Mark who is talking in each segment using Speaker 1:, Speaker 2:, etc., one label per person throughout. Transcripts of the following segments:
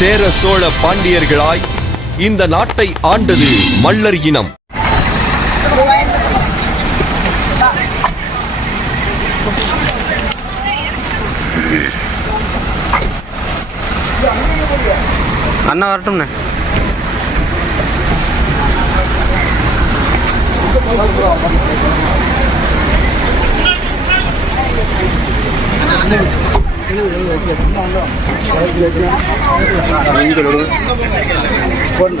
Speaker 1: சேர சோழ பாண்டியர்களாய் இந்த நாட்டை ஆண்டது மல்லர் இனம்.
Speaker 2: அண்ணா வரட்டும்ண்ணே. அண்ணா 你一个人关了。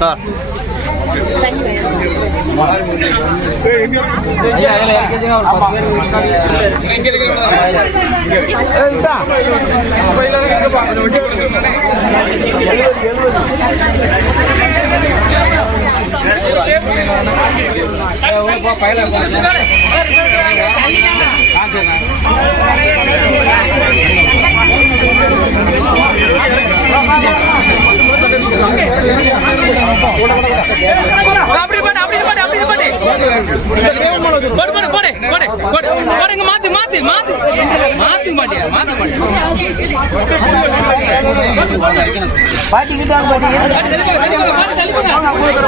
Speaker 2: பத்து பேர்
Speaker 3: அப்படி போடு அப்படி போடு அப்படி போடு. போடு போடு போடு போடு போடு. போடுங்க மாத்து மாத்து மாத்து. மாத்து மாட்டியா மாத்த மாட்டியா. ஆமா கீழே கீழே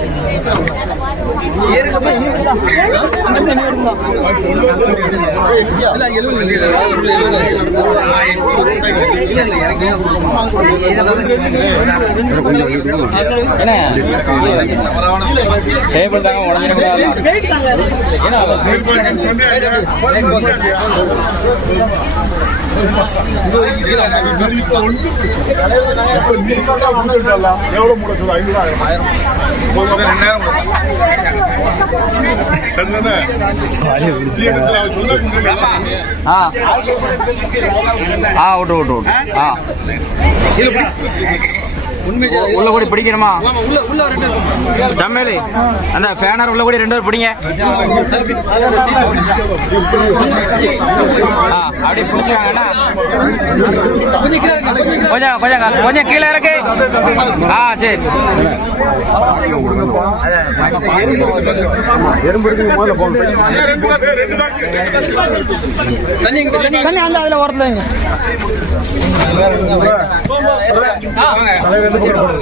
Speaker 3: மொத்த டேபிள் தாங்க
Speaker 4: எவ்வளவு ஐநூறாயிரம்
Speaker 2: ஆ விட்டு விட்டு விட்டு ஆ. உள்ள கூட பிடிக்கணுமா?
Speaker 3: உள்ள உள்ள ரெண்டு
Speaker 2: சம்மேலி அந்த ஃபேனர் உள்ள கூட ரெண்டு பேர் பிடிங்க. ஆ அப்படி பிடிச்சிக்காங்கண்ணா கொஞ்சம் கொஞ்சம் கொஞ்சம் கீழே இறக்கு. ஆ சரி.
Speaker 3: தண்ணி அந்த அதுல ஓரத்துல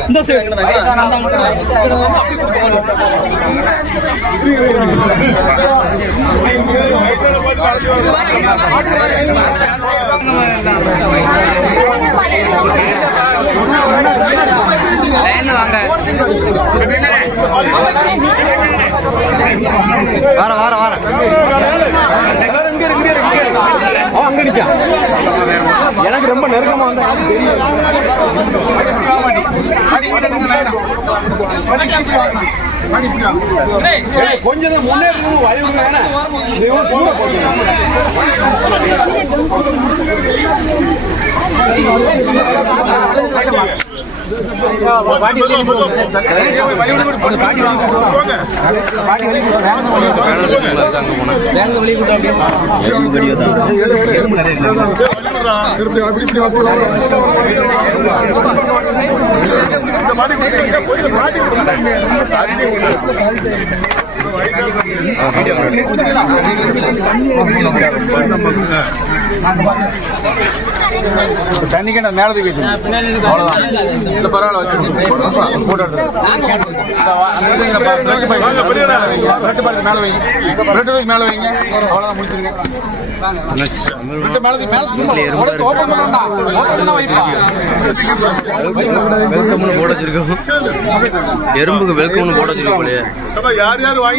Speaker 3: இந்த
Speaker 2: வாங்க. வர வர
Speaker 4: எனக்கு ரொம்ப நெருக்கமா வந்தா கொஞ்சம் முன்னேற்றமும் வயது வேணா வெளியே போட்டு வெளியே போட்டு பாடி பாடி
Speaker 5: தண்ணி கிட்ட மேல வீட்டு அவ்வளவுதான் பரவாயில்ல வச்சு போட்டோ மேல வைங்க மேல வைங்க மேல மேல ஓப்பன் பண்ணா ஓப்பன் வைப்பா
Speaker 2: வெல்கம்னு போட வச்சிருக்கோம். எறும்புக்கு வெல்கம்னு போட வச்சிருக்கோம்
Speaker 4: யார் யார்
Speaker 5: வாங்கி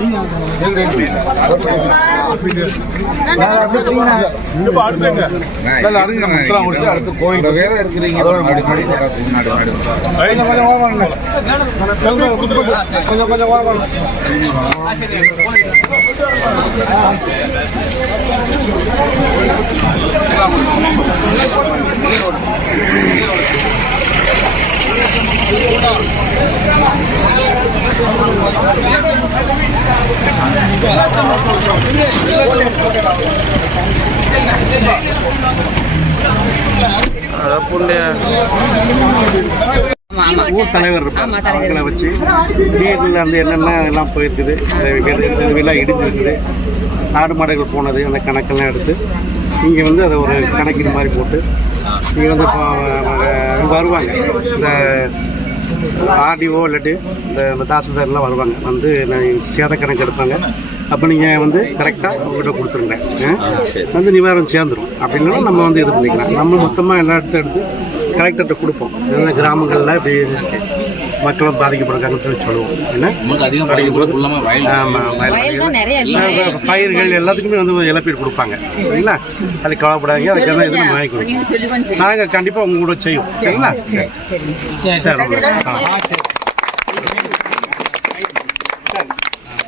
Speaker 5: பின்னாடி நின்று. இல்ல, இல்ல, அடுத்து நம்ம முத்தலாம் முடிச்சு, அடுத்து கோயில் வேற இருக்கிறீங்க அதோட முடி முடி முன்னாடி முன்னாடி கொஞ்சம் கொஞ்சம் ஓரம்
Speaker 2: புண்ணிய.
Speaker 6: ஊர் தலைவர் இருப்பார். அவங்கள வச்சு வீட்டில் வந்து என்னென்ன எல்லாம் போயிருக்குது எல்லாம் இடிஞ்சிருக்குது. ஆடு மாடுகள் போனது அந்த கணக்கெல்லாம் எடுத்து இங்கே வந்து அதை ஒரு கணக்கீடு மாதிரி போட்டு இங்கே வந்து வருவாங்க. இந்த ஆர்டிஓ இல்லாட்டி இந்த தாசில்தார்லாம் வருவாங்க. வந்து நான் சேத கணக்கு எடுப்பாங்க. அப்போ நீங்கள் வந்து கரெக்டாக உங்கள்கிட்ட கொடுத்துருங்க? வந்து நிவாரணம் சேர்ந்துரும். அப்படின்னா நம்ம வந்து இது பண்ணிக்கலாம். நம்ம மொத்தமாக எல்லா இடத்த எடுத்து கலெக்டர்கிட்ட கொடுப்போம். இந்த கிராமங்களில் இப்படி மக்களும் பாதிக்கப்படுறாங்கன்னு சொல்லி சொல்லுவோம். என்ன? ஆமாம்
Speaker 7: வயல். தான் நிறைய இருக்கு.
Speaker 6: பயிர்கள் எல்லாத்துக்குமே வந்து இழப்பீடு கொடுப்பாங்க. சரிங்களா? அது கவலைப்படாதீங்க. அதுக்கான இது நம்ம வாங்கி கொடுப்போம் நாங்கள் கண்டிப்பாக உங்க கூட செய்வோம். சரிங்களா? சரி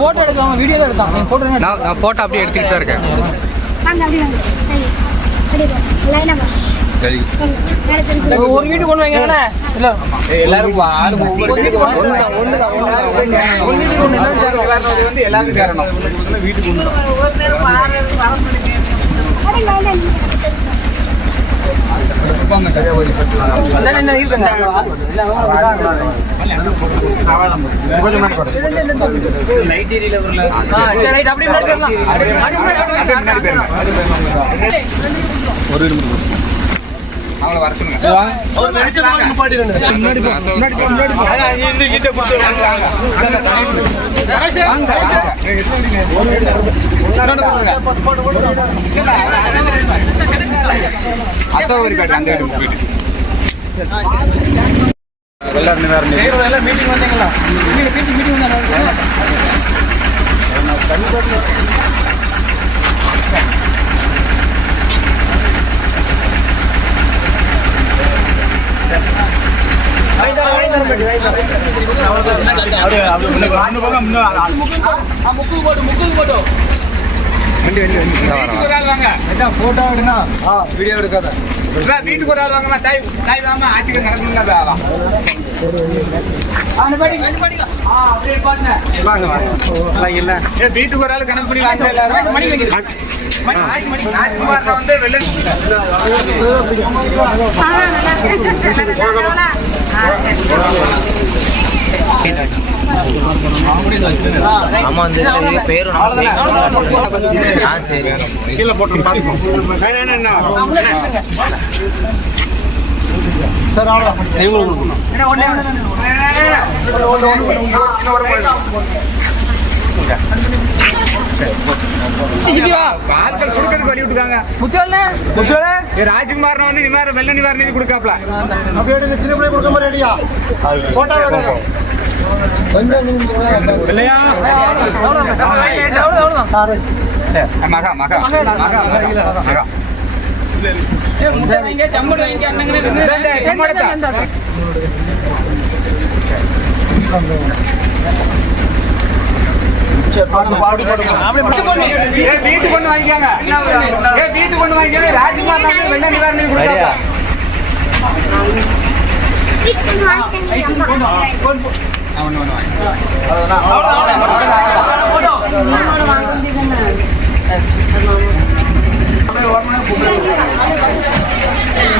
Speaker 3: போட்டோ வீடியோ எடுத்தான்
Speaker 2: நான் போட்டோ அப்படியே எடுத்துக்கிட்டு தான் இருக்கேன்.
Speaker 3: ஒரு- வீட்டு கொண்டு வைங்க. இல்ல. எல்லாரும் ஒரு எல்லாரும்
Speaker 5: காரணம் வீட்டுக்கு வேற
Speaker 3: எல்லாம் மீட்டிங் வந்தீங்களா? மீட்டிங் மீட்டிங் வந்தாங்க வீட்டுக்கு ஒரு ஆள் வாங்க போட்டோ எடுங்க வீடியோ எடுக்காத வீட்டுக்கு ஒரு ஆள் வாங்கம்மா டைம் டைம் ஆமா நடக்கணும்னா வீட்டுக்கு ஒரு ஆள் கணக்கு பண்ணி வாங்க எல்லாரும் மணி
Speaker 2: ஆமா அந்த ஆ சரி
Speaker 6: கீழே போட்டு பார்த்துக்கோங்க
Speaker 8: ஆட்கள் கொடுக்கறதுக்கு வழி விட்டுக்காங்க.
Speaker 3: முத்துவல்ல
Speaker 8: ராஜ்குமார் வந்து நிவாரண வெள்ள நிவாரண நிதி கொடுக்காப்ல. மகா மகா மகா மகா
Speaker 3: இங்க சம்பளம் வாங்கி
Speaker 8: கொண்டு வாங்கிக்காங்க ஏய், கொண்டு வாங்கிக்காங்க ராஜ்குமார் வெள்ள நிவாரண நிதி கொடுக்காப்ல ராஜ்குமார்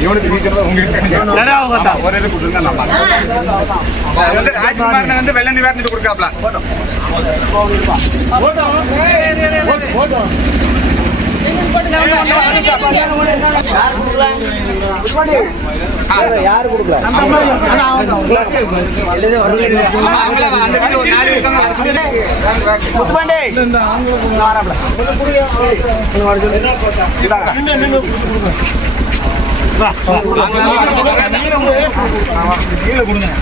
Speaker 8: இவனுக்கு நீக்கிறத உங்களுக்கு ஒரு இது கொடுத்துருங்க நம்ம வந்து ராஜ்குமார் வந்து வெள்ள நிவாரணத்தை கொடுக்காப்ல யாரு கொடுக்கல அந்த வீடு ஒரு நாலு